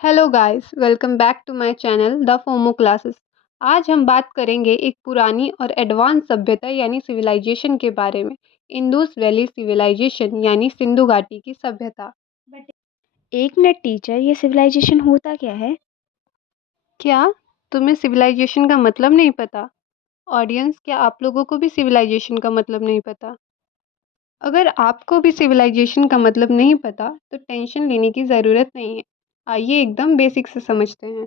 Hello guys, welcome back to my channel the FOMO classes. आज हम बात करेंगे एक पुरानी और एडवांस सभ्यता यानी सिविलाइजेशन के बारे में। इंडस वैली सिविलाइजेशन यानी सिंधु घाटी की सभ्यता। एक मिनट टीचर, ये सिविलाइजेशन होता क्या है? क्या तुम्हें सिविलाइजेशन का मतलब नहीं पता? ऑडियंस, क्या आप लोगों को भी सिविलाइजेशन का मतलब नहीं पता? अगर आपको भी सिविलाइजेशन का मतलब नहीं पता तो टेंशन लेने की ज़रूरत नहीं है। आइए एकदम बेसिक से समझते हैं।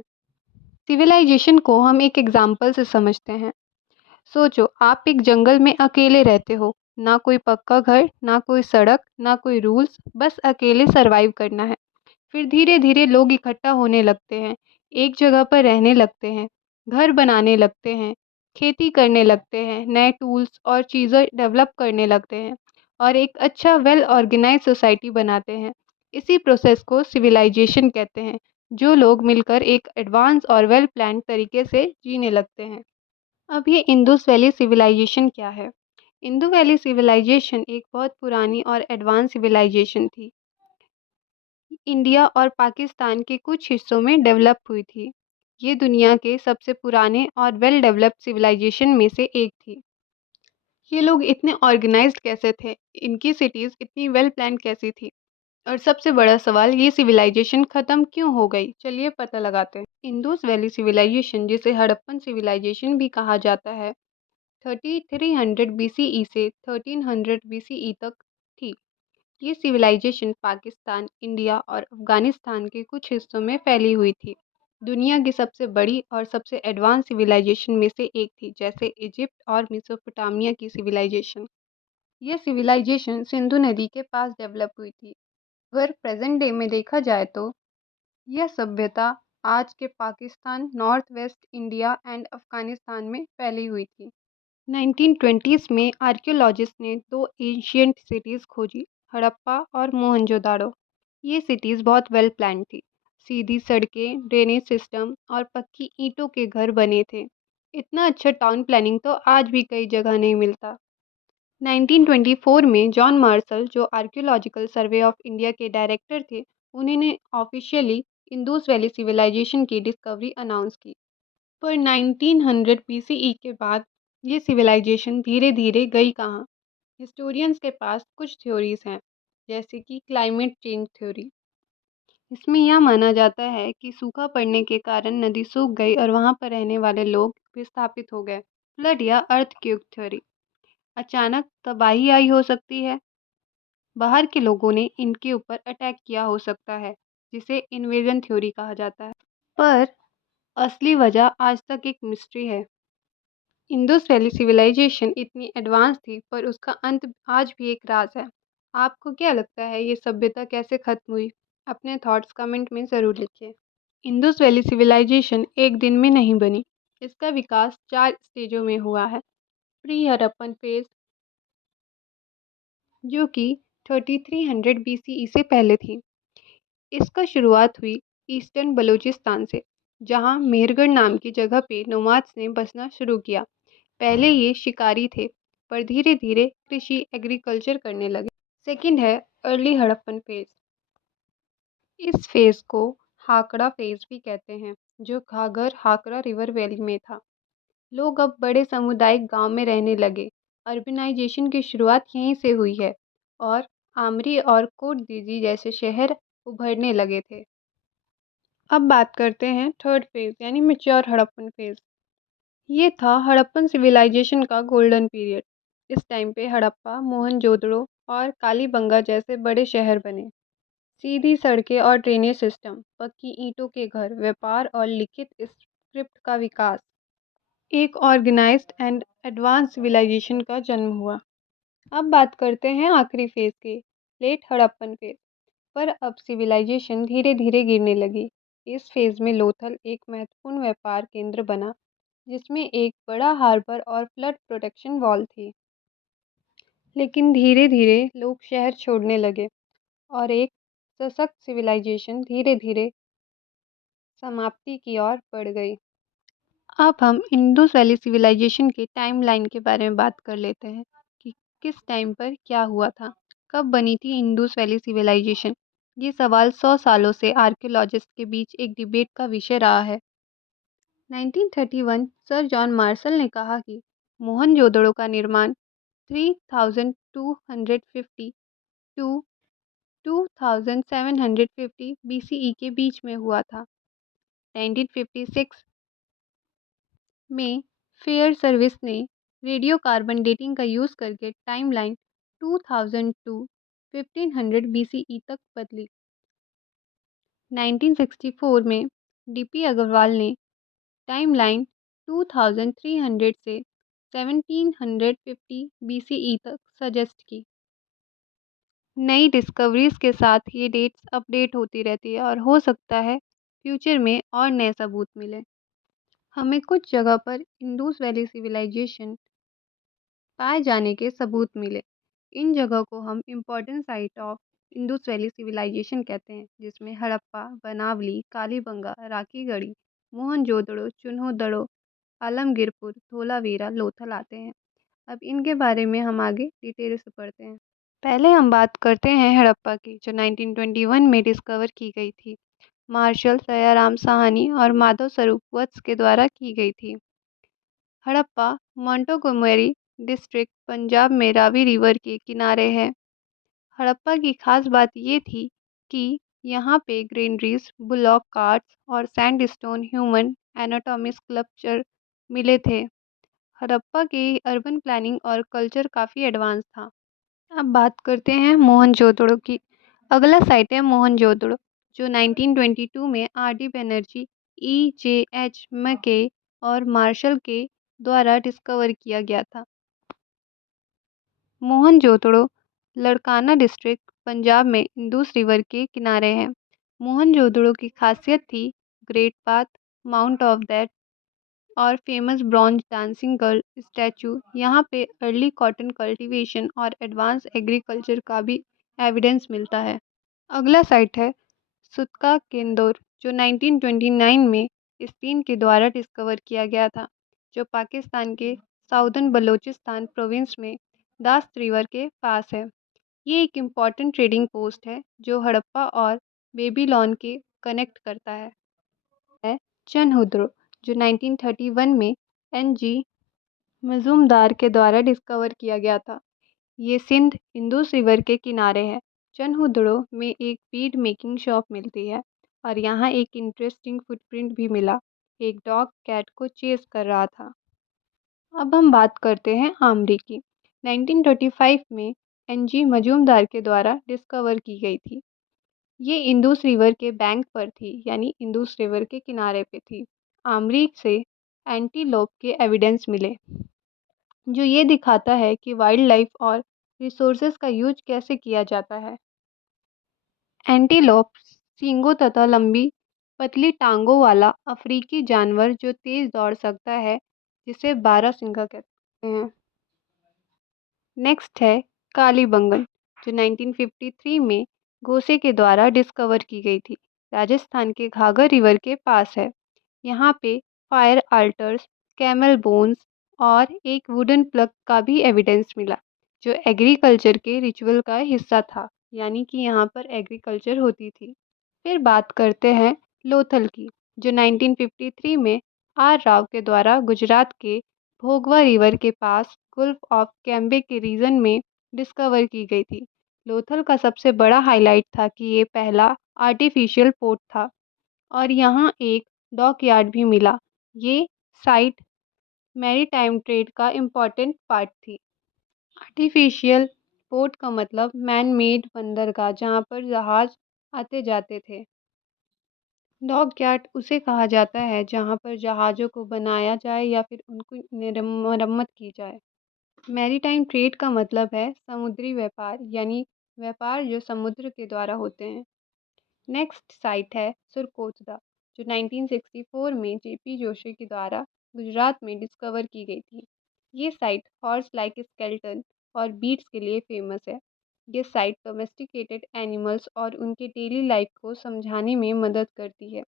सिविलाइजेशन को हम एक एग्जाम्पल से समझते हैं। सोचो, आप एक जंगल में अकेले रहते हो। ना कोई पक्का घर, ना कोई सड़क, ना कोई रूल्स, बस अकेले सरवाइव करना है। फिर धीरे धीरे लोग इकट्ठा होने लगते हैं, एक जगह पर रहने लगते हैं, घर बनाने लगते हैं, खेती करने लगते हैं, नए टूल्स और चीज़ें डेवलप करने लगते हैं और एक अच्छा वेल ऑर्गेनाइज सोसाइटी बनाते हैं। इसी प्रोसेस को सिविलाइजेशन कहते हैं, जो लोग मिलकर एक एडवांस और वेल प्लान तरीके से जीने लगते हैं। अब ये इंडस वैली सिविलाइजेशन क्या है? इंडो वैली सिविलाइजेशन एक बहुत पुरानी और एडवांस सिविलाइजेशन थी। इंडिया और पाकिस्तान के कुछ हिस्सों में डेवलप हुई थी। ये दुनिया के सबसे पुराने और वेल डेवलप्ड सिविलाइजेशन में से एक थी। ये लोग इतने ऑर्गेनाइज्ड कैसे थे? इनकी सिटीज़ इतनी वेल प्लान कैसी थी? और सबसे बड़ा सवाल, ये सिविलाइजेशन ख़त्म क्यों हो गई? चलिए पता लगाते हैं। इंडस वैली सिविलाइजेशन, जिसे हड़प्पन सिविलाइजेशन भी कहा जाता है, 3300 बीसीई से 1300 बीसीई तक थी। ये सिविलाइजेशन पाकिस्तान, इंडिया और अफगानिस्तान के कुछ हिस्सों में फैली हुई थी। दुनिया की सबसे बड़ी और सबसे एडवांस सिविलाइजेशन में से एक थी, जैसे इजिप्ट और मेसोपोटामिया की सिविलाइजेशन। यह सिविलाइजेशन सिंधु नदी के पास डेवलप हुई थी। अगर प्रेजेंट डे में देखा जाए तो यह सभ्यता आज के Pakistan, north west India and Afghanistan में फैली हुई थी। 1920s में आर्कियोलॉजिस्ट ने दो एंशियंट सिटीज़ खोजी, हड़प्पा और मोहनजोदाड़ो। ये सिटीज़ बहुत वेल प्लान थी। सीधी सड़कें, ड्रेनेज सिस्टम और पक्की ईंटों के घर बने थे। इतना अच्छा टाउन प्लानिंग तो आज भी कई जगह नहीं मिलता। 1924 में जॉन मार्शल, जो आर्कियोलॉजिकल सर्वे ऑफ इंडिया के डायरेक्टर थे, उन्होंने ऑफिशियली इंडस वैली सिविलाइजेशन की डिस्कवरी अनाउंस की। पर 1900 बीसीई के बाद ये सिविलाइजेशन धीरे धीरे गई कहाँ? हिस्टोरियंस के पास कुछ थ्योरीज हैं, जैसे कि क्लाइमेट चेंज थ्योरी। इसमें यह माना जाता है कि सूखा पड़ने के कारण नदी सूख गई और वहाँ पर रहने वाले लोग विस्थापित हो गए। फ्लड या अर्थक्वेक थ्योरी, अचानक तबाही आई हो सकती है, बाहर के लोगों ने इनके ऊपर अटैक किया हो सकता है, जिसे इन्वेजन थ्योरी कहा जाता है। पर असली वजह आज तक एक मिस्ट्री है। इंडस वैली सिविलाइजेशन इतनी एडवांस थी, पर उसका अंत आज भी एक राज है। आपको क्या लगता है, ये सभ्यता कैसे खत्म हुई? अपने थॉट्स कमेंट में ज़रूर लिखिए। इंडस वैली सिविलाइजेशन एक दिन में नहीं बनी। इसका विकास 4 स्टेजों में हुआ है। प्री हड़प्पन फेज, जो कि 3300 बीसीई से पहले थी। इसका शुरुआत हुई ईस्टर्न बलूचिस्तान से, जहां मेहरगढ़ नाम की जगह पे नोमाड्स ने बसना शुरू किया। पहले ये शिकारी थे, पर धीरे धीरे कृषि एग्रीकल्चर करने लगे। सेकंड है अर्ली हड़प्पन फेज। इस फेज को हाकड़ा फेज भी कहते हैं, जो घाघर हाकड़ा रिवर वैली में था। लोग अब बड़े सामुदायिक गांव में रहने लगे। अर्बनाइजेशन की शुरुआत यहीं से हुई है और आमरी और कोट दीजी जैसे शहर उभरने लगे थे। अब बात करते हैं थर्ड फेज यानी मैच्योर हड़प्पन फेज। ये था हड़प्पन सिविलाइजेशन का गोल्डन पीरियड। इस टाइम पे हड़प्पा, मोहनजोदड़ो और कालीबंगा जैसे बड़े शहर बने। सीधी सड़कें और ड्रेनेज सिस्टम, पक्की ईंटों के घर, व्यापार और लिखित स्क्रिप्ट का विकास। एक ऑर्गेनाइज्ड एंड एडवांस सिविलाइजेशन का जन्म हुआ। अब बात करते हैं आखिरी फेज की, लेट हड़प्पन फेज। पर अब सिविलाइजेशन धीरे धीरे गिरने लगी। इस फेज में लोथल एक महत्वपूर्ण व्यापार केंद्र बना, जिसमें एक बड़ा हार्बर और फ्लड प्रोटेक्शन वॉल थी। लेकिन धीरे धीरे लोग शहर छोड़ने लगे और एक सशक्त सिविलाइजेशन धीरे धीरे समाप्ति की ओर बढ़ गई। अब हम इंडस वैली सिविलाइजेशन के टाइमलाइन के बारे में बात कर लेते हैं कि किस टाइम पर क्या हुआ था, कब बनी थी इंडस वैली सिविलाइजेशन। ये सवाल 100 सालों से आर्कियोलॉजिस्ट के बीच एक डिबेट का विषय रहा है। 1931 सर जॉन मार्शल ने कहा कि मोहनजोदड़ो का निर्माण 3250 टू 2750 बीसीई के बीच में हुआ था। 1956 में फेयर सर्विस ने रेडियो कार्बन डेटिंग का यूज़ करके टाइमलाइन 2000 टू 1500 बीसीई तक बदली। 1964 में डीपी अग्रवाल ने टाइमलाइन 2300 से 1750 बीसीई तक सजेस्ट की। नई डिस्कवरीज के साथ ये डेट्स अपडेट होती रहती है और हो सकता है फ्यूचर में और नए सबूत मिले। हमें कुछ जगह पर इंडस वैली सिविलाइजेशन पाए जाने के सबूत मिले। इन जगह को हम important site of Indus valley civilisation कहते हैं, जिसमें हड़प्पा, बनावली, कालीबंगा, राखीगढ़ी, मोहनजोदड़ो, चुन्होदड़ो, आलमगीरपुर, धोलावीरा, लोथल आते हैं। अब इनके बारे में हम आगे डिटेल से पढ़ते हैं। पहले हम बात करते हैं हड़प्पा की, जो 1921 में डिस्कवर की गई थी। मार्शल, सयाराम साहनी और माधव स्वरूप वत्स के द्वारा की गई थी। हड़प्पा मोंटोगोमेरी डिस्ट्रिक्ट, पंजाब में रावी रिवर के किनारे है। हड़प्पा की खास बात ये थी कि यहाँ पे ग्रेनरीज, बुलॉक कार्ट्स और सैंडस्टोन ह्यूमन एनाटॉमी स्कल्पचर मिले थे। हड़प्पा की अर्बन प्लानिंग और कल्चर काफ़ी एडवांस था। अब बात करते हैं मोहनजोदड़ो की। अगला साइट है मोहनजोदड़ो, जो 1922 में आर डी बनर्जी, EJH मैके और मार्शल के द्वारा डिस्कवर किया गया था। मोहनजोदड़ो लड़काना डिस्ट्रिक्ट, पंजाब में इंडस रिवर के किनारे है। मोहनजोदड़ो की खासियत थी great bath, mound of dead और famous bronze dancing girl statue. यहाँ पे अर्ली कॉटन कल्टीवेशन और एडवांस एग्रीकल्चर का भी एविडेंस मिलता है। अगला साइट है सुतका केंदोर, जो 1929 में स्टीन के द्वारा डिस्कवर किया गया था, जो पाकिस्तान के साउदर्न बलूचिस्तान प्रोविंस में दास्त रिवर के पास है। ये एक इम्पॉर्टेंट ट्रेडिंग पोस्ट है जो हड़प्पा और बेबीलोन के कनेक्ट करता है चनहुद्र, जो 1931 में NG मजूमदार के द्वारा डिस्कवर किया गया था। ये सिंध इंदुस रिवर के किनारे है। चनहुदड़ो में एक बीड मेकिंग शॉप मिलती है और यहाँ एक इंटरेस्टिंग फुटप्रिंट भी मिला। एक डॉग कैट को चेस कर रहा था। अब हम बात करते हैं आमरी की। 1935 में NG मजूमदार के द्वारा डिस्कवर की गई थी। ये इंदुस रिवर के बैंक पर थी, यानी इंदुस रिवर के किनारे पे थी। आमरी से एंटीलोप के एविडेंस मिले, जो ये दिखाता है कि वाइल्ड लाइफ और रिसोर्सेज का यूज कैसे किया जाता है। एंटीलोप सींगों तथा लंबी पतली टांगों वाला अफ्रीकी जानवर जो तेज दौड़ सकता है, जिसे बारहसिंगा कहते हैं। नेक्स्ट है कालीबंगन, जो 1953 में घोसे के द्वारा डिस्कवर की गई थी। राजस्थान के घाघर रिवर के पास है। यहाँ पे फायर आल्टर्स, कैमल बोन्स और एक वुडन प्लग का भी एविडेंस मिला, जो एग्रीकल्चर के रिचुअल का हिस्सा था, यानी कि यहाँ पर एग्रीकल्चर होती थी। फिर बात करते हैं लोथल की, जो 1953 में आर राव के द्वारा गुजरात के भोगवा रिवर के पास गुल्फ ऑफ कैम्बे के रीजन में डिस्कवर की गई थी। लोथल का सबसे बड़ा हाईलाइट था कि ये पहला आर्टिफिशियल पोर्ट था और यहाँ एक डॉकयार्ड भी मिला। ये साइट मैरीटाइम ट्रेड का इम्पॉर्टेंट पार्ट थी। आर्टिफिशियल पोर्ट का मतलब मैन मेड बंदरगाह, जहाँ पर जहाज आते जाते थे। डॉकयार्ड उसे कहा जाता है जहाँ पर जहाज़ों को बनाया जाए या फिर उनको मरम्मत की जाए। मैरीटाइम ट्रेड का मतलब है समुद्री व्यापार, यानी व्यापार जो समुद्र के द्वारा होते हैं। नेक्स्ट साइट है सुरकोतदा, जो 1964 में JP जोशी के द्वारा गुजरात में डिस्कवर की गई थी। ये साइट हॉर्स लाइक स्केलेटन और बीट्स के लिए फेमस है। ये साइट डोमेस्टिकेटेड एनिमल्स और उनके डेली लाइफ को समझाने में मदद करती है।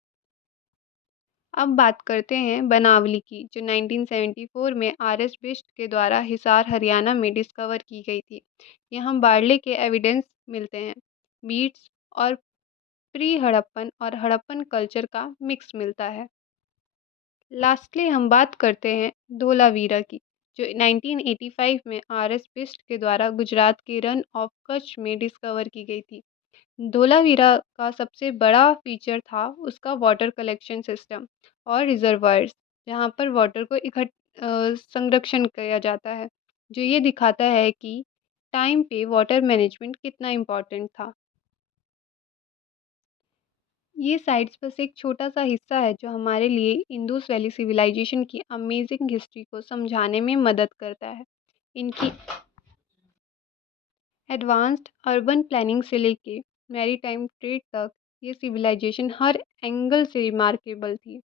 अब बात करते हैं बनावली की, जो 1974 में RS बिष्ट के द्वारा हिसार, हरियाणा में डिस्कवर की गई थी। यहाँ बार्ले के एविडेंस मिलते हैं। बीट्स और प्री हड़प्पन और हड़प्पन कल्चर का मिक्स मिलता है। लास्टली हम बात करते हैं धोलावीरा की, जो 1985 में आर.एस. बिष्ट के द्वारा गुजरात के रन ऑफ कच्छ में डिस्कवर की गई थी। धोलावीरा का सबसे बड़ा फीचर था उसका वाटर कलेक्शन सिस्टम और रिजर्वायर्स, जहाँ पर वाटर को संरक्षण किया जाता है, जो ये दिखाता है कि टाइम पे वाटर मैनेजमेंट कितना इम्पोर्टेंट था। ये साइट्स बस एक छोटा-सा हिस्सा है जो हमारे लिए इंडस वैली सिविलाइजेशन की अमेजिंग हिस्ट्री को समझाने में मदद करता है। इनकी एडवांस्ड अर्बन प्लानिंग से लेके मैरीटाइम ट्रेड तक ये सिविलाइजेशन हर एंगल से रिमार्केबल थी।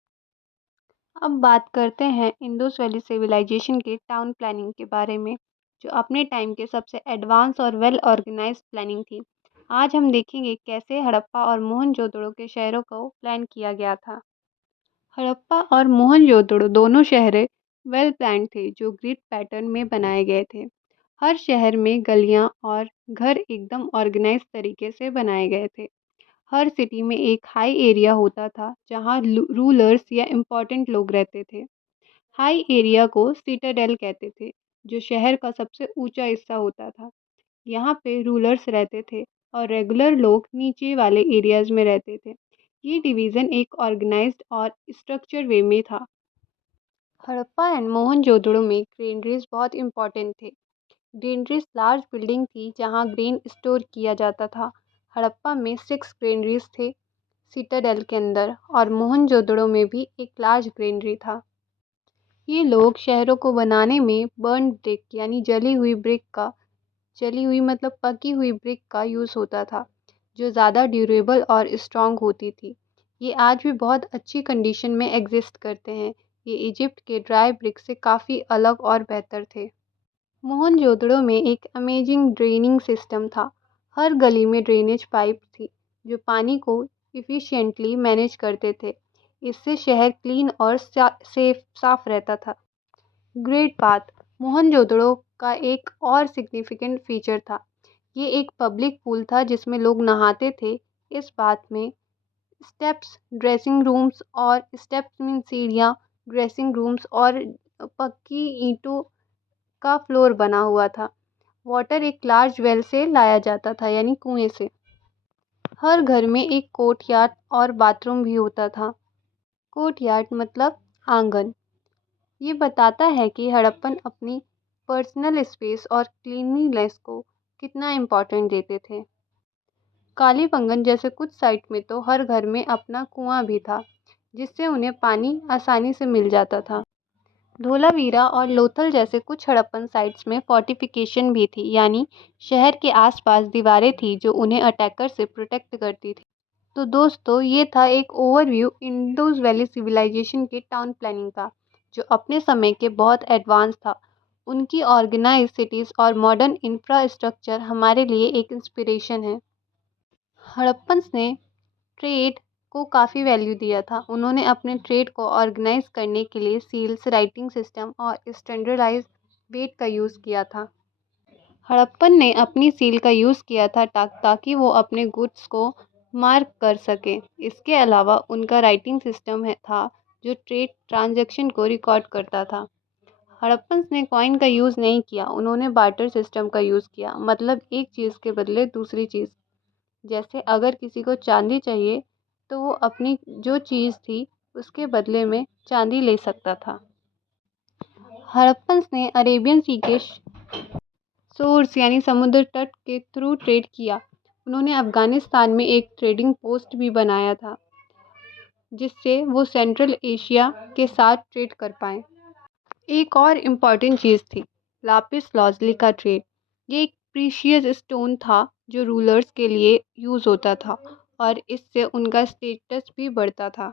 अब बात करते हैं इंडस वैली सिविलाइजेशन के टाउन प्लानिंग के बारे में, जो अपने टाइम के सबसे एडवांस और वेल ऑर्गेनाइज्ड प्लानिंग थी। आज हम देखेंगे कैसे हड़प्पा और मोहनजोदड़ो के शहरों को प्लान किया गया था। हड़प्पा और मोहनजोदड़ो दोनों शहर वेल प्लान्ड थे, जो ग्रिड पैटर्न में बनाए गए थे। हर शहर में गलियां और घर एकदम ऑर्गेनाइज तरीके से बनाए गए थे। हर सिटी में एक हाई एरिया होता था जहां रूलर्स या इम्पोर्टेंट लोग रहते थे। हाई एरिया को सिटाडेल कहते थे, जो शहर का सबसे ऊंचा हिस्सा होता था। यहाँ पे रूलर्स रहते थे और रेगुलर लोग नीचे वाले एरियाज में रहते थे। ये डिवीज़न एक ऑर्गेनाइज्ड और स्ट्रक्चर वे में था। हड़प्पा एंड मोहनजोदड़ो में ग्रेनरीज बहुत इंपॉर्टेंट थे। ग्रेनरीज लार्ज बिल्डिंग थी जहाँ ग्रेन स्टोर किया जाता था। हड़प्पा में 6 ग्रेनरीज थे सिटाडेल के अंदर, और मोहनजोदड़ो में भी एक लार्ज ग्रेनरी था। ये लोग शहरों को बनाने में बर्न ब्रिक यानी जली हुई मतलब पकी हुई ब्रिक का यूज़ होता था, जो ज़्यादा ड्यूरेबल और स्ट्रॉन्ग होती थी। ये आज भी बहुत अच्छी कंडीशन में एग्जिस्ट करते हैं। ये इजिप्ट के ड्राई ब्रिक से काफ़ी अलग और बेहतर थे। मोहनजोदड़ो में एक अमेजिंग ड्रेनिंग सिस्टम था। हर गली में ड्रेनेज पाइप थी, जो पानी को इफ़िशिएंटली मैनेज करते थे। इससे शहर क्लीन और साफ रहता था। ग्रेट बाथ मोहनजोदड़ो का एक और सिग्निफिकेंट फीचर था। ये एक पब्लिक पूल था जिसमें लोग नहाते थे। इस बाथ में स्टेप्स, ड्रेसिंग रूम्स और स्टेप्स मीन सीढ़ियाँ, ड्रेसिंग रूम्स और पक्की ईंटों का फ्लोर बना हुआ था। वाटर एक लार्ज वेल से लाया जाता था, यानी कुएं से। हर घर में एक कोर्टयार्ड और बाथरूम भी होता था। कोर्टयार्ड मतलब आंगन। ये बताता है कि हड़प्पन अपनी पर्सनल स्पेस और क्लीनलीनेस को कितना इम्पोर्टेंट देते थे। कालीबंगन जैसे कुछ साइट में तो हर घर में अपना कुआं भी था, जिससे उन्हें पानी आसानी से मिल जाता था। धोलावीरा और लोथल जैसे कुछ हड़प्पन साइट्स में फोर्टिफिकेशन भी थी, यानी शहर के आसपास दीवारें थी जो उन्हें अटैकर से प्रोटेक्ट करती थी। तो दोस्तों, ये था एक ओवरव्यू इंडस वैली सिविलाइजेशन के टाउन प्लानिंग का, जो अपने समय के बहुत एडवांस था। उनकी ऑर्गेनाइज सिटीज़ और मॉडर्न इंफ्रास्ट्रक्चर हमारे लिए एक इंस्पिरेशन है। हड़प्पन्स ने ट्रेड को काफ़ी वैल्यू दिया था। उन्होंने अपने ट्रेड को ऑर्गेनाइज करने के लिए सील्स, राइटिंग सिस्टम और स्टैंडर्डाइज वेट का यूज़ किया था। हड़प्पन ने अपनी सील का यूज़ किया था ताकि वो अपने गुड्स को मार्क कर सके। इसके अलावा उनका राइटिंग सिस्टम था जो ट्रेड ट्रांजैक्शन को रिकॉर्ड करता था। हड़प्पन्स ने कॉइन का यूज़ नहीं किया, उन्होंने बार्टर सिस्टम का यूज़ किया, मतलब एक चीज़ के बदले दूसरी चीज़। जैसे अगर किसी को चांदी चाहिए तो वो अपनी जो चीज़ थी उसके बदले में चांदी ले सकता था। हड़प्पन्स ने अरेबियन सी के सोर्स यानी समुद्र तट के थ्रू ट्रेड किया। उन्होंने अफ़गानिस्तान में एक ट्रेडिंग पोस्ट भी बनाया था, जिससे वो सेंट्रल एशिया के साथ ट्रेड कर पाए। एक और इम्पॉर्टेंट चीज़ थी लापिस लाजुली का ट्रेड। ये एक प्रीशियस स्टोन था जो रूलर्स के लिए यूज़ होता था, और इससे उनका स्टेटस भी बढ़ता था।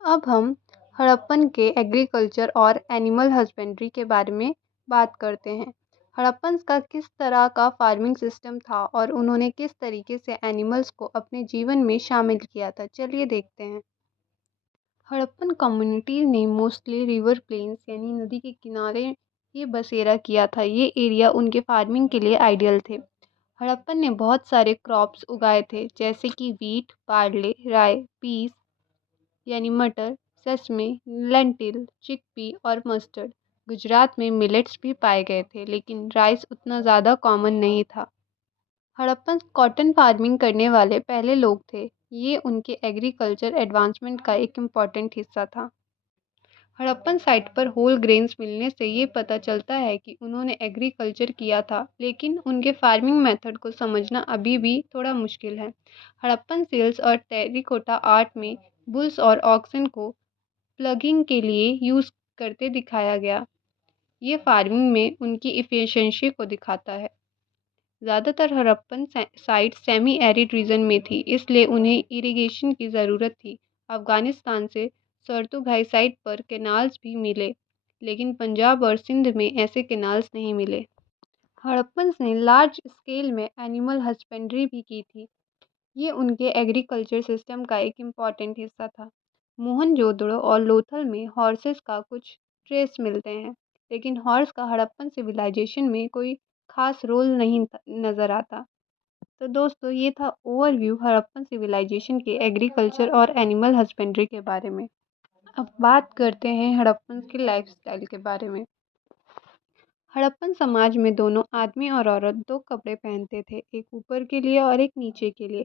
अब हम हड़प्पन के एग्रीकल्चर और एनिमल हस्बेंड्री के बारे में बात करते हैं। हड़प्पन्स का किस तरह का फार्मिंग सिस्टम था और उन्होंने किस तरीके से एनिमल्स को अपने जीवन में शामिल किया था, चलिए देखते हैं। हड़प्पन कम्युनिटी ने मोस्टली रिवर प्लेन्स यानी नदी के किनारे ही बसेरा किया था। ये एरिया उनके फार्मिंग के लिए आइडियल थे। हड़प्पन ने बहुत सारे क्रॉप्स उगाए थे, जैसे कि वीट, बार्ले, राई, पीस यानी मटर, सेसमे, लेंटिल, चिकपी और मस्टर्ड। गुजरात में मिलेट्स भी पाए गए थे, लेकिन राइस उतना ज़्यादा कॉमन नहीं था। हड़प्पन कॉटन फार्मिंग करने वाले पहले लोग थे। ये उनके एग्रीकल्चर एडवांसमेंट का एक इम्पॉर्टेंट हिस्सा था। हड़प्पन साइट पर होल ग्रेन्स मिलने से ये पता चलता है कि उन्होंने एग्रीकल्चर किया था, लेकिन उनके फार्मिंग मेथड को समझना अभी भी थोड़ा मुश्किल है। हड़प्पन सील्स और टेरिकोटा आर्ट में बुल्स और ऑक्सन को प्लगिंग के लिए यूज़ करते दिखाया गया। ये फार्मिंग में उनकी इफ़िशिएंसी को दिखाता है। ज़्यादातर Harappan site semi arid region में थी, इसलिए उन्हें इरिगेशन की ज़रूरत थी। अफ़गानिस्तान से सरतुघाई साइट पर कैनाल्स भी मिले, लेकिन पंजाब और सिंध में ऐसे कैनाल्स नहीं मिले। हड़प्पन्स ने लार्ज स्केल में एनिमल हस्बेंड्री भी की थी। ये उनके एग्रीकल्चर सिस्टम का एक इम्पॉर्टेंट हिस्सा था। मोहनजोदड़ो और लोथल में हॉर्सेस का कुछ ट्रेस मिलते हैं, लेकिन हॉर्स का हड़प्पन सिविलाइजेशन में कोई खास रोल नहीं नज़र आता। तो दोस्तों, ये था ओवरव्यू हड़प्पन सिविलाइजेशन के एग्रीकल्चर और एनिमल हस्बेंड्री के बारे में। अब बात करते हैं हड़प्पन की लाइफस्टाइल के बारे में। हड़प्पन समाज में दोनों आदमी और औरत दो कपड़े पहनते थे, एक ऊपर के लिए और एक नीचे के लिए।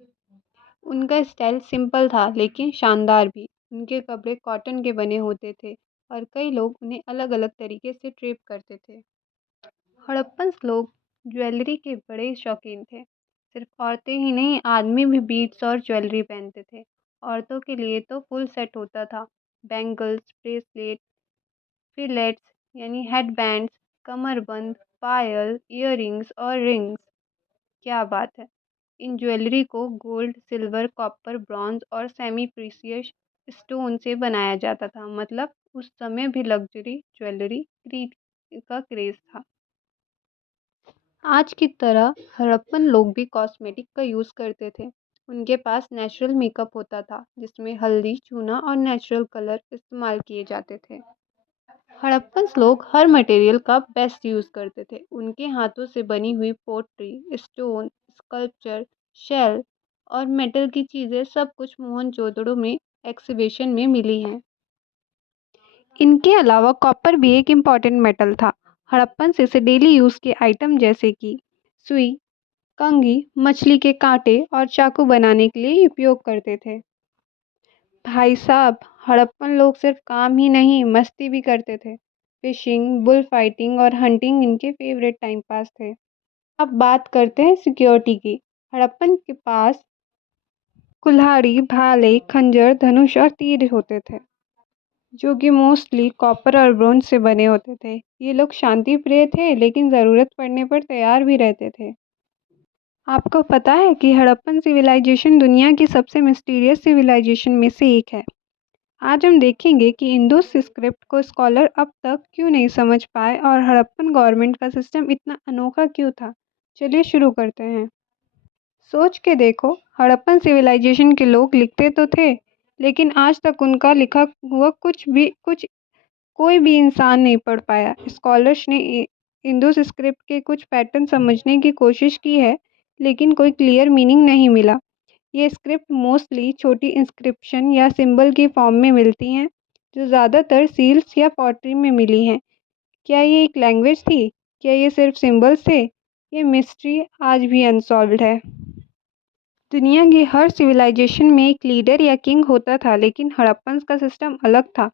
उनका स्टाइल सिंपल था, लेकिन शानदार भी। उनके कपड़े कॉटन के बने होते थे और कई लोग उन्हें अलग अलग तरीके से ड्रेप करते थे। हड़प्पन लोग ज्वेलरी के बड़े शौकीन थे। सिर्फ औरतें ही नहीं, आदमी भी बीड्स और ज्वेलरी पहनते थे। औरतों के लिए तो फुल सेट होता था। बैंगल्स, ब्रेसलेट, फिलेट्स यानी हेडबैंड्स, कमरबंद, पायल, इयररिंग्स और रिंग्स। क्या बात है! इन ज्वेलरी को गोल्ड, सिल्वर, कॉपर, ब्रॉन्ज और सेमी प्रीशियस स्टोन से बनाया जाता था। मतलब उस समय भी लग्जरी ज्वेलरी का क्रेज था। आज की तरह हड़प्पन लोग भी कॉस्मेटिक का यूज़ करते थे। उनके पास नेचुरल मेकअप होता था, जिसमें हल्दी, चूना और नेचुरल कलर इस्तेमाल किए जाते थे। हड़प्पन लोग हर मटेरियल का बेस्ट यूज़ करते थे। उनके हाथों से बनी हुई पोट्री, स्टोन, स्कल्पचर, शेल और मेटल की चीज़ें सब कुछ मोहनजोदड़ो में एक्सिबिशन में मिली हैं। इनके अलावा कॉपर भी एक इम्पॉर्टेंट मेटल था। हड़प्पन से इसे डेली यूज़ के आइटम जैसे कि सुई, कंघी, मछली के कांटे और चाकू बनाने के लिए उपयोग करते थे। भाई साहब, हड़प्पन लोग सिर्फ काम ही नहीं, मस्ती भी करते थे। फिशिंग, बुल फाइटिंग और हंटिंग इनके फेवरेट टाइम पास थे। अब बात करते हैं सिक्योरिटी की। हड़प्पन के पास कुल्हाड़ी, भाले, खंजर, धनुष और तीर होते थे, जो कि मोस्टली कॉपर और ब्रोंज से बने होते थे। ये लोग शांति प्रिय थे, लेकिन ज़रूरत पड़ने पर तैयार भी रहते थे। आपको पता है कि हड़प्पन सिविलाइजेशन दुनिया की सबसे मिस्टीरियस सिविलाइजेशन में से एक है। आज हम देखेंगे कि इंडस स्क्रिप्ट को स्कॉलर अब तक क्यों नहीं समझ पाए और हड़प्पन गवर्नमेंट का सिस्टम इतना अनोखा क्यों था। चलिए शुरू करते हैं। सोच के देखो, हड़प्पन सिविलाइजेशन के लोग लिखते तो थे, लेकिन आज तक उनका लिखा हुआ कुछ कोई भी इंसान नहीं पढ़ पाया। स्कॉलर्स ने इंडस स्क्रिप्ट के कुछ पैटर्न समझने की कोशिश की है, लेकिन कोई क्लियर मीनिंग नहीं मिला। ये स्क्रिप्ट मोस्टली छोटी इंस्क्रिप्शन या सिंबल की फॉर्म में मिलती हैं, जो ज़्यादातर सील्स या पॉटरी में मिली हैं। क्या ये एक लैंग्वेज थी? क्या ये सिर्फ सिंबल्स थे? ये मिस्ट्री आज भी अनसॉल्व्ड है। दुनिया की हर सिविलाइजेशन में एक लीडर या किंग होता था, लेकिन हड़प्पन का सिस्टम अलग था।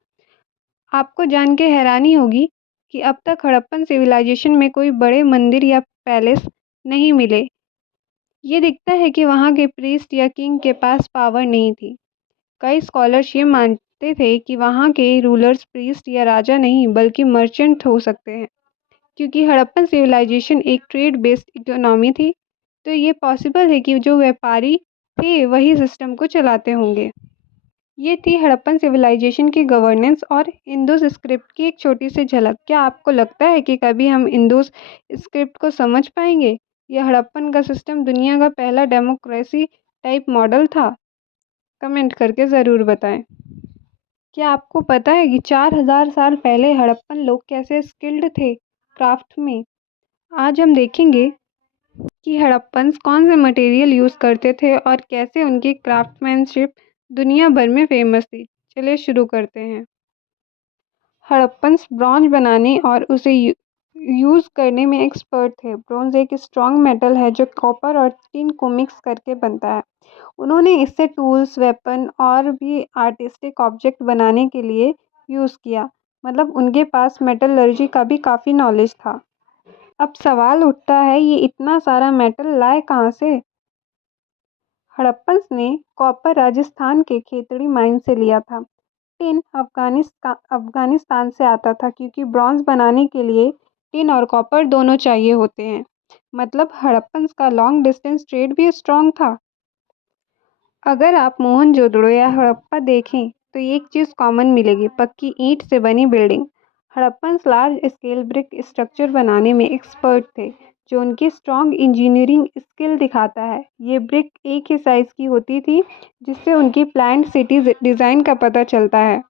आपको जान के हैरानी होगी कि अब तक हड़प्पन सिविलाइजेशन में कोई बड़े मंदिर या पैलेस नहीं मिले। ये दिखता है कि वहाँ के प्रीस्ट या किंग के पास पावर नहीं थी। कई स्कॉलर्स ये मानते थे कि वहाँ के रूलर्स प्रीस्ट या राजा नहीं, बल्कि मर्चेंट हो सकते हैं। क्योंकि हड़प्पन सिविलाइजेशन एक ट्रेड बेस्ड इकोनॉमी थी, तो ये पॉसिबल है कि जो व्यापारी थे वही सिस्टम को चलाते होंगे। ये थी हड़प्पन सिविलाइजेशन की गवर्नेंस और इंडस स्क्रिप्ट की एक छोटी सी झलक। क्या आपको लगता है कि कभी हम इंडस स्क्रिप्ट को समझ पाएंगे? यह हड़प्पन का सिस्टम दुनिया का पहला डेमोक्रेसी टाइप मॉडल था? कमेंट करके ज़रूर बताएं। क्या आपको पता है कि 4000 साल पहले हड़प्पन लोग कैसे स्किल्ड थे क्राफ्ट में? आज हम देखेंगे कि हड़प्पन्स कौन से मटेरियल यूज़ करते थे और कैसे उनकी क्राफ्टमैनशिप दुनिया भर में फेमस थी। चलिए शुरू करते हैं। हड़प्पन्स ब्रॉन्ज बनाने और उसे यूज़ करने में एक्सपर्ट थे। ब्रॉन्ज एक स्ट्रॉन्ग मेटल है जो कॉपर और टिन को मिक्स करके बनता है। उन्होंने इससे टूल्स, वेपन और भी आर्टिस्टिक ऑब्जेक्ट बनाने के लिए यूज़ किया। मतलब उनके पास मेटलर्जी का भी काफ़ी नॉलेज था। अब सवाल उठता है, ये इतना सारा मेटल लाए कहाँ से? हड़प्पन्स ने कॉपर राजस्थान के खेतड़ी माइन से लिया था। टिन अफ़गानिस्तान से आता था क्योंकि ब्रॉन्ज़ बनाने के लिए टिन और कॉपर दोनों चाहिए होते हैं। मतलब हड़प्पन्स का लॉन्ग डिस्टेंस ट्रेड भी स्ट्रॉन्ग था। अगर आप मोहनजोदड़ो या हड़प्पा देखें तो एक चीज़ कॉमन मिलेगी, पक्की ईंट से बनी building. Harappans large scale brick structure बनाने में एक्सपर्ट थे, जो उनकी स्ट्रॉन्ग इंजीनियरिंग स्किल दिखाता है। ये ब्रिक एक ही साइज़ की होती थी, जिससे उनकी प्लान्ड सिटी डिज़ाइन का पता चलता है।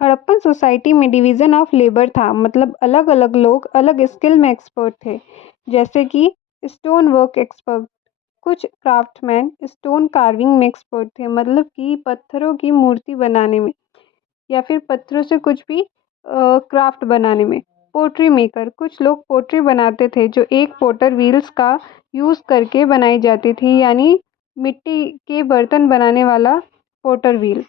हड़प्पन सोसाइटी में डिवीज़न ऑफ लेबर था, मतलब अलग अलग लोग अलग स्किल में एक्सपर्ट थे। जैसे कि स्टोन वर्क एक्सपर्ट, कुछ क्राफ्टमैन स्टोन कार्विंग में एक्सपर्ट थे, मतलब कि पत्थरों की मूर्ति बनाने में या फिर पत्थरों से कुछ भी क्राफ्ट बनाने में। पोट्री मेकर, कुछ लोग पोट्री बनाते थे जो एक पोटर व्हील्स का यूज़ करके बनाई जाती थी, यानी मिट्टी के बर्तन बनाने वाला potter wheel.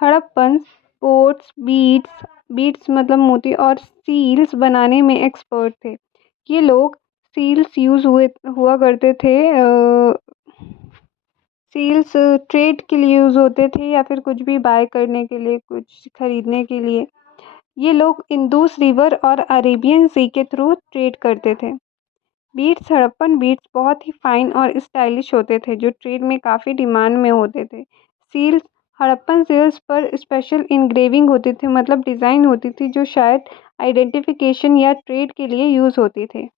Harappan pots, beads beads मतलब मोती और सील्स बनाने में एक्सपर्ट थे। ये लोग सील्स यूज़ हुआ करते थे। सील्स ट्रेड के लिए यूज़ होते थे या फिर कुछ भी बाय करने के लिए, कुछ खरीदने के लिए। ये लोग इंदुस रिवर और अरेबियन सी के थ्रू ट्रेड करते थे। बीट्स, हड़प्पन बीट्स बहुत ही फाइन और स्टाइलिश होते थे, जो ट्रेड में काफ़ी डिमांड में होते थे। सील्स, हड़प्पन सील्स पर स्पेशल इंग्रेविंग होते थे, मतलब डिज़ाइन होती थी जो शायद आइडेंटिफिकेशन या ट्रेड के लिए यूज़ होती थे।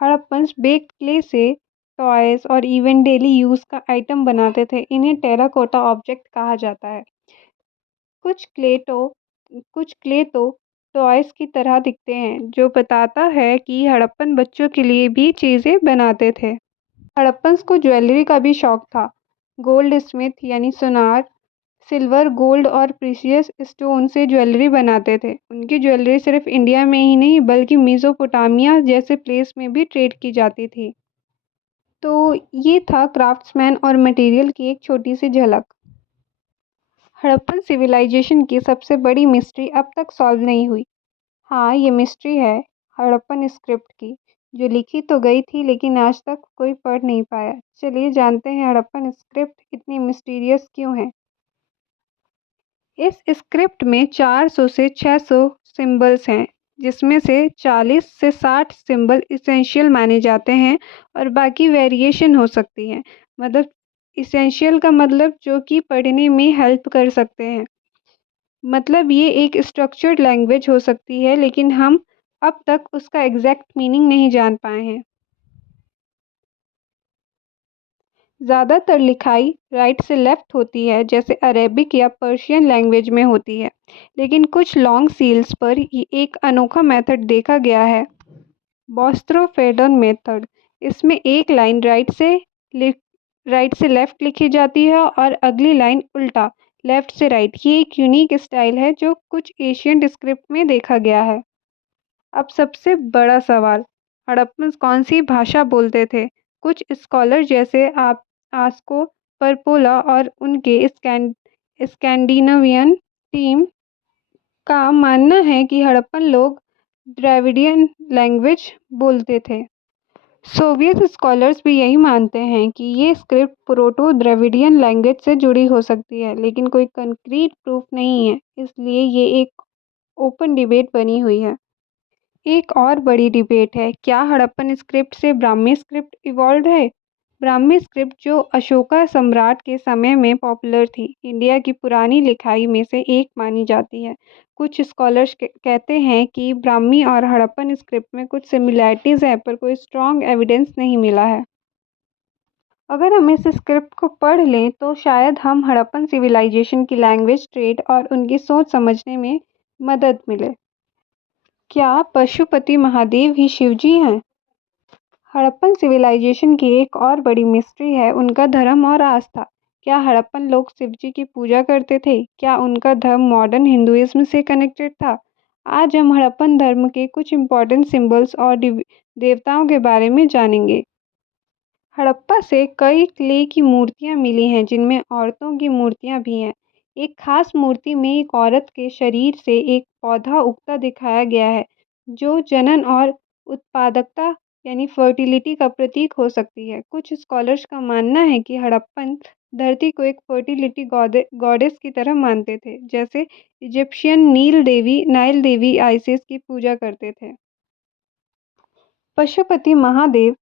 हड़प्पन्स बेक्ड क्ले से टॉयज़ और इवन डेली यूज़ का आइटम बनाते थे। इन्हें टेराकोटा ऑब्जेक्ट कहा जाता है। कुछ क्ले तो कुछ क्ले तो टॉयज़ की तरह दिखते हैं, जो बताता है कि हड़प्पन बच्चों के लिए भी चीज़ें बनाते थे। हड़प्पन्स को ज्वेलरी का भी शौक था। गोल्ड स्मिथ यानी सुनार, सिल्वर, गोल्ड और प्रीशियस स्टोन से ज्वेलरी बनाते थे। उनकी ज्वेलरी सिर्फ इंडिया में ही नहीं बल्कि मेसोपोटामिया जैसे प्लेस में भी ट्रेड की जाती थी। तो ये था क्राफ्ट्समैन और मटेरियल की एक छोटी सी झलक। हड़प्पन सिविलाइजेशन की सबसे बड़ी मिस्ट्री अब तक सॉल्व नहीं हुई। हाँ, ये मिस्ट्री है हड़प्पन स्क्रिप्ट की, जो लिखी तो गई थी लेकिन आज तक कोई पढ़ नहीं पाया। चलिए जानते हैं हड़प्पन स्क्रिप्ट इतनी मिस्टीरियस क्यों है। इस स्क्रिप्ट में 400 से 600 सिंबल्स हैं, जिसमें से 40 से 60 सिंबल इसेंशियल माने जाते हैं और बाकी वेरिएशन हो सकती हैं। मतलब इसेंशियल का मतलब जो कि पढ़ने में हेल्प कर सकते हैं। मतलब ये एक स्ट्रक्चर्ड लैंग्वेज हो सकती है, लेकिन हम अब तक उसका एग्जैक्ट मीनिंग नहीं जान पाए हैं। ज़्यादातर लिखाई राइट से लेफ़्ट होती है, जैसे अरेबिक या पर्शियन लैंग्वेज में होती है, लेकिन कुछ लॉन्ग सील्स पर ये एक अनोखा मेथड देखा गया है, बॉस्त्रोफेडन मेथड। इसमें एक लाइन राइट से लेफ़्ट लिखी जाती है और अगली लाइन उल्टा, लेफ़्ट से राइट। ये एक यूनिक स्टाइल है जो कुछ एशियन स्क्रिप्ट में देखा गया है। अब सबसे बड़ा सवाल, हड़प्पन कौन सी भाषा बोलते थे? कुछ स्कॉलर जैसे आप आस्को परपोला और उनके स्कैंडिनेवियन टीम का मानना है कि हड़प्पन लोग द्रविडियन लैंग्वेज बोलते थे। सोवियत स्कॉलर्स भी यही मानते हैं कि ये स्क्रिप्ट प्रोटो द्रविडियन लैंग्वेज से जुड़ी हो सकती है, लेकिन कोई कंक्रीट प्रूफ नहीं है, इसलिए ये एक ओपन डिबेट बनी हुई है। एक और बड़ी डिबेट है, क्या हड़प्पन स्क्रिप्ट से ब्राह्मी स्क्रिप्ट इवॉल्व है? ब्राह्मी स्क्रिप्ट जो अशोका सम्राट के समय में पॉपुलर थी, इंडिया की पुरानी लिखाई में से एक मानी जाती है। कुछ स्कॉलर्स कहते हैं कि ब्राह्मी और हड़प्पन स्क्रिप्ट में कुछ सिमिलैरिटीज़ हैं, पर कोई स्ट्रॉन्ग एविडेंस नहीं मिला है। अगर हम इस स्क्रिप्ट को पढ़ लें तो शायद हम हड़प्पन सिविलाइजेशन की लैंग्वेज, ट्रेड और उनकी सोच समझने में मदद मिले। क्या पशुपति महादेव ही शिवजी हैं? हड़प्पन सिविलाइजेशन की एक और बड़ी मिस्ट्री है उनका धर्म और आस्था। क्या हड़प्पन लोग शिवजी की पूजा करते थे? क्या उनका धर्म मॉडर्न हिंदुइज्म से कनेक्टेड था? आज हम हड़प्पन धर्म के कुछ इम्पोर्टेंट सिंबल्स और देवताओं के बारे में जानेंगे। हड़प्पा से कई क्ले की मूर्तियां मिली हैं जिनमें औरतों की मूर्तियां भी हैं। एक खास मूर्ति में एक औरत के शरीर से एक पौधा उगता दिखाया गया है जो जनन और उत्पादकता यानी फर्टिलिटी का प्रतीक हो सकती है। कुछ स्कॉलर्स का मानना है कि हड़प्पन धरती को एक फर्टिलिटी गॉडेस की तरह मानते थे, जैसे इजिप्शियन नाइल देवी आइसिस की पूजा करते थे। पशुपति महादेव,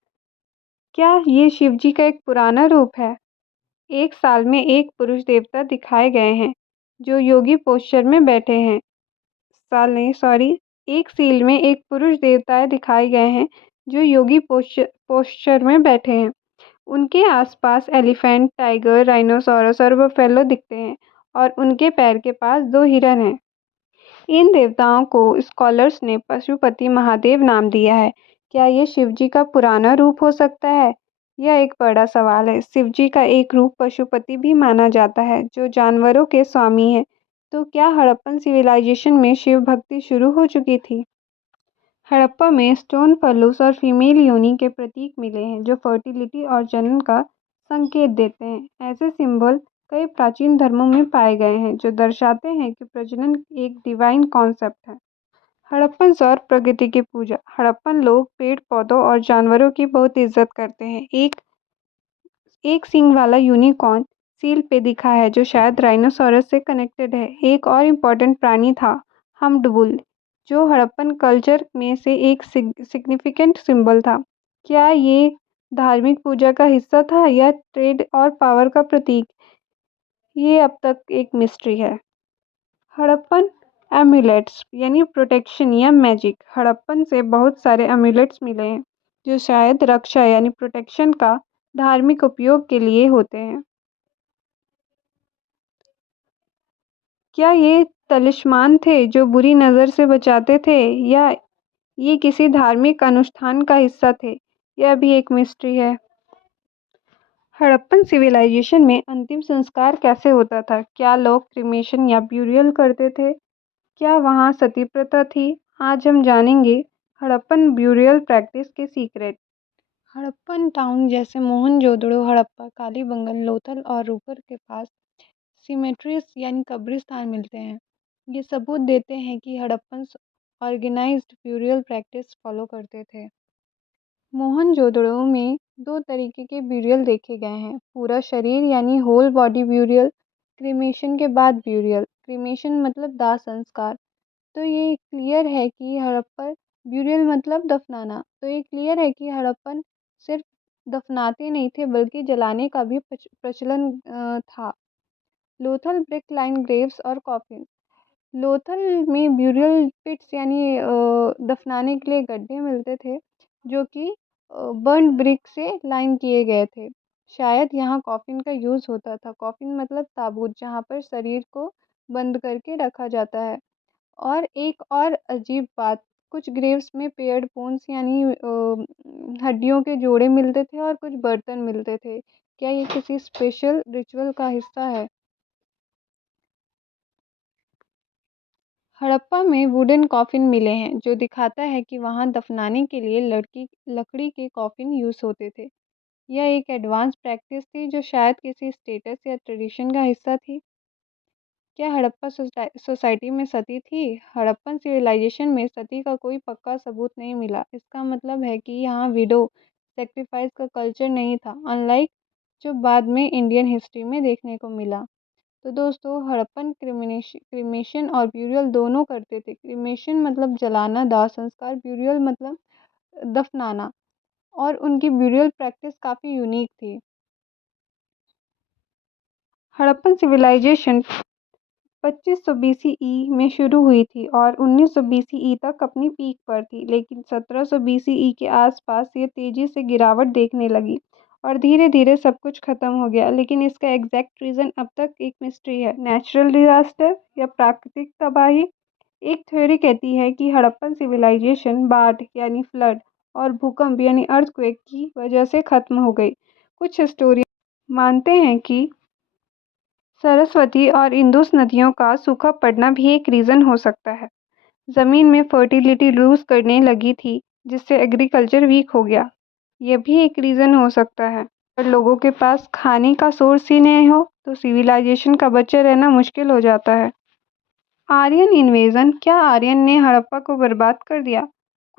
क्या ये शिवजी का एक पुराना रूप है? एक साल में एक पुरुष देवता दिखाए गए हैं जो योगी पोस्चर में बैठे हैं। साल नहीं, सॉरी, एक सील में एक पुरुष देवता दिखाए गए हैं जो योगी पोस्चर में बैठे हैं। उनके आसपास एलिफेंट, टाइगर, राइनोसोरस और बफेलो दिखते हैं और उनके पैर के पास दो हिरन हैं। इन देवताओं को स्कॉलर्स ने पशुपति महादेव नाम दिया है। क्या ये शिवजी का पुराना रूप हो सकता है? यह एक बड़ा सवाल है। शिवजी का एक रूप पशुपति भी माना जाता है जो जानवरों के स्वामी हैं। तो क्या हड़प्पन सिविलाइजेशन में शिव भक्ति शुरू हो चुकी थी? हड़प्पा में स्टोन फलूस और फीमेल योनि के प्रतीक मिले हैं जो फर्टिलिटी और जनन का संकेत देते हैं। ऐसे सिंबल कई प्राचीन धर्मों में पाए गए हैं जो दर्शाते हैं कि प्रजनन एक डिवाइन कॉन्सेप्ट है। हड़प्पन सौर प्रकृति की पूजा। हड़प्पन लोग पेड़ पौधों और जानवरों की बहुत इज्जत करते हैं। एक सींग वाला यूनिकॉर्न सील पे दिखा है जो शायद राइनोसोरस से कनेक्टेड है। एक और इम्पोर्टेंट प्राणी था हम्प्ड बुल, जो हड़प्पन कल्चर में से एक सिग्निफिकेंट सिंबल था। क्या ये धार्मिक पूजा का हिस्सा था या ट्रेड और पावर का प्रतीक? ये अब तक एक मिस्ट्री है। हड़प्पन एम्यूलेट्स यानी प्रोटेक्शन या मैजिक। हड़प्पन से बहुत सारे एम्यूलेट्स मिले हैं जो शायद रक्षा यानी प्रोटेक्शन का धार्मिक उपयोग के लिए होते हैं। क्या ये तलिस्मान थे जो बुरी नज़र से बचाते थे या ये किसी धार्मिक अनुष्ठान का हिस्सा थे? यह भी एक मिस्ट्री है। हड़प्पन सिविलाइजेशन में अंतिम संस्कार कैसे होता था? क्या लोग क्रिमेशन या ब्यूरियल करते थे? क्या वहाँ सती प्रथा थी? आज हम जानेंगे हड़प्पन ब्यूरियल प्रैक्टिस के सीक्रेट। हड़प्पन टाउन जैसे मोहनजोदड़ो, हड़प्पा, कालीबंगन, लोथल और रूपर के पास सीमेट्रीज यानी कब्रिस्तान मिलते हैं। ये सबूत देते हैं कि Harappan organised burial practice follow करते थे। मोहनजोदड़ो में दो तरीके के ब्यूरियल देखे गए हैं, पूरा शरीर यानी होल बॉडी ब्यूरियल, क्रीमेशन के बाद ब्यूरियल। क्रीमेशन मतलब दाह संस्कार। तो ये क्लियर है कि हड़प्पन ब्यूरियल मतलब दफनाना। तो ये क्लियर है कि हड़प्पन सिर्फ दफनाते नहीं थे बल्कि जलाने का भी प्रचलन था। लोथल ब्रिक लाइन ग्रेव्स और कॉफिन। लोथल में ब्यूरियल पिट्स यानी दफनाने के लिए गड्ढे मिलते थे जो कि बर्न ब्रिक से लाइन किए गए थे। शायद यहाँ कॉफिन का यूज़ होता था। कॉफिन मतलब ताबूत जहाँ पर शरीर को बंद करके रखा जाता है। और एक और अजीब बात, कुछ ग्रेव्स में पेयर्ड बोन्स यानी हड्डियों के जोड़े मिलते थे और कुछ बर्तन मिलते थे। क्या ये किसी स्पेशल रिचुअल का हिस्सा है? हड़प्पा में वुडन कॉफिन मिले हैं जो दिखाता है कि वहाँ दफनाने के लिए लकड़ी के कॉफिन यूज़ होते थे। यह एक एडवांस प्रैक्टिस थी जो शायद किसी स्टेटस या ट्रेडिशन का हिस्सा थी। क्या हड़प्पा सोसाइटी में सती थी? हड़प्पन सिविलाइजेशन में सती का कोई पक्का सबूत नहीं मिला। इसका मतलब है कि यहाँ विडो सेक्रीफाइस का कल्चर नहीं था, अनलाइक जो बाद में इंडियन हिस्ट्री में देखने को मिला। तो दोस्तों, हड़प्पन क्रिमेशन और ब्यूरियल दोनों करते थे। क्रिमेशन मतलब जलाना, दाह संस्कार, ब्यूरियल मतलब दफनाना। और उनकी ब्यूरियल प्रैक्टिस काफ़ी यूनिक थी। हड़प्पन सिविलाइजेशन 2500 बीसीई में शुरू हुई थी और 1900 बीसीई तक अपनी पीक पर थी, लेकिन 1700 बीसीई के आसपास ये तेजी से गिरावट देखने लगी और धीरे धीरे सब कुछ खत्म हो गया। लेकिन इसका एग्जैक्ट रीज़न अब तक एक मिस्ट्री है। नेचुरल डिजास्टर या प्राकृतिक तबाही? एक थ्योरी कहती है कि हड़प्पन सिविलाइजेशन बाढ़ यानी फ्लड और भूकंप यानी अर्थक्वेक की वजह से खत्म हो गई। कुछ हिस्टोरियन मानते हैं कि सरस्वती और इंदुस नदियों का सूखा पड़ना भी एक रीज़न हो सकता है। ज़मीन में फर्टिलिटी लूज़ करने लगी थी, जिससे एग्रीकल्चर वीक हो गया। यह भी एक रीज़न हो सकता है। अगर लोगों के पास खाने का सोर्स ही नहीं हो, तो सिविलाइजेशन का बचे रहना मुश्किल हो जाता है। आर्यन इन्वेजन, क्या आर्यन ने हड़प्पा को बर्बाद कर दिया?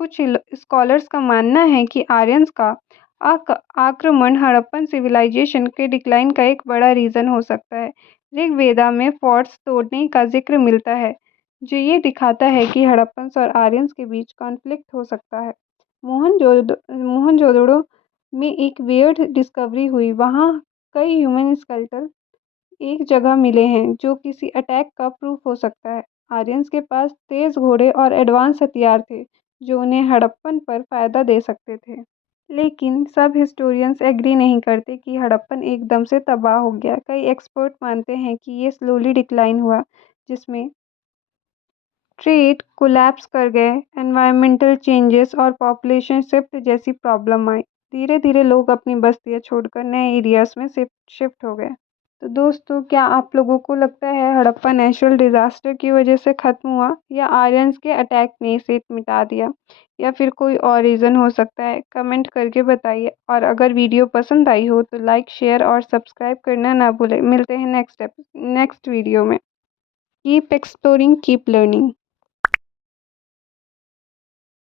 कुछ स्कॉलर्स का मानना है कि आर्यंस का आक्रमण हड़प्पन सिविलाइजेशन के डिक्लाइन का एक बड़ा रीज़न हो सकता है। ऋग्वेदा में फोर्ट्स तोड़ने का जिक्र मिलता है, जो ये दिखाता है कि हड़प्पन्स और आर्यंस के बीच कॉन्फ्लिक्ट हो सकता है। मोहनजोदड़ो में एक वियर्ड डिस्कवरी हुई। वहाँ कई ह्यूमन स्केलेटल एक जगह मिले हैं, जो किसी अटैक का प्रूफ हो सकता है। आर्यंस के पास तेज घोड़े और एडवांस हथियार थे, जो उन्हें हड़प्पन पर फायदा दे सकते थे। लेकिन सब हिस्टोरियंस एग्री नहीं करते कि हड़प्पन एकदम से तबाह हो गया। कई एक्सपर्ट मानते हैं कि ये स्लोली डिक्लाइन हुआ, जिसमें ट्रेड कोलैप्स कर गए, एनवायरमेंटल चेंजेस और पॉपुलेशन शिफ्ट जैसी प्रॉब्लम आई। धीरे धीरे लोग अपनी बस्तियां छोड़कर नए एरियाज में शिफ्ट हो गए। तो दोस्तों, क्या आप लोगों को लगता है हड़प्पा नेचुरल डिज़ास्टर की वजह से ख़त्म हुआ, या आर्यंस के अटैक ने इसे मिटा दिया, या फिर कोई और रीज़न हो सकता है? कमेंट करके बताइए। और अगर वीडियो पसंद आई हो तो लाइक, शेयर और सब्सक्राइब करना ना भूलें। मिलते हैं नेक्स्ट वीडियो में। Keep exploring, keep learning.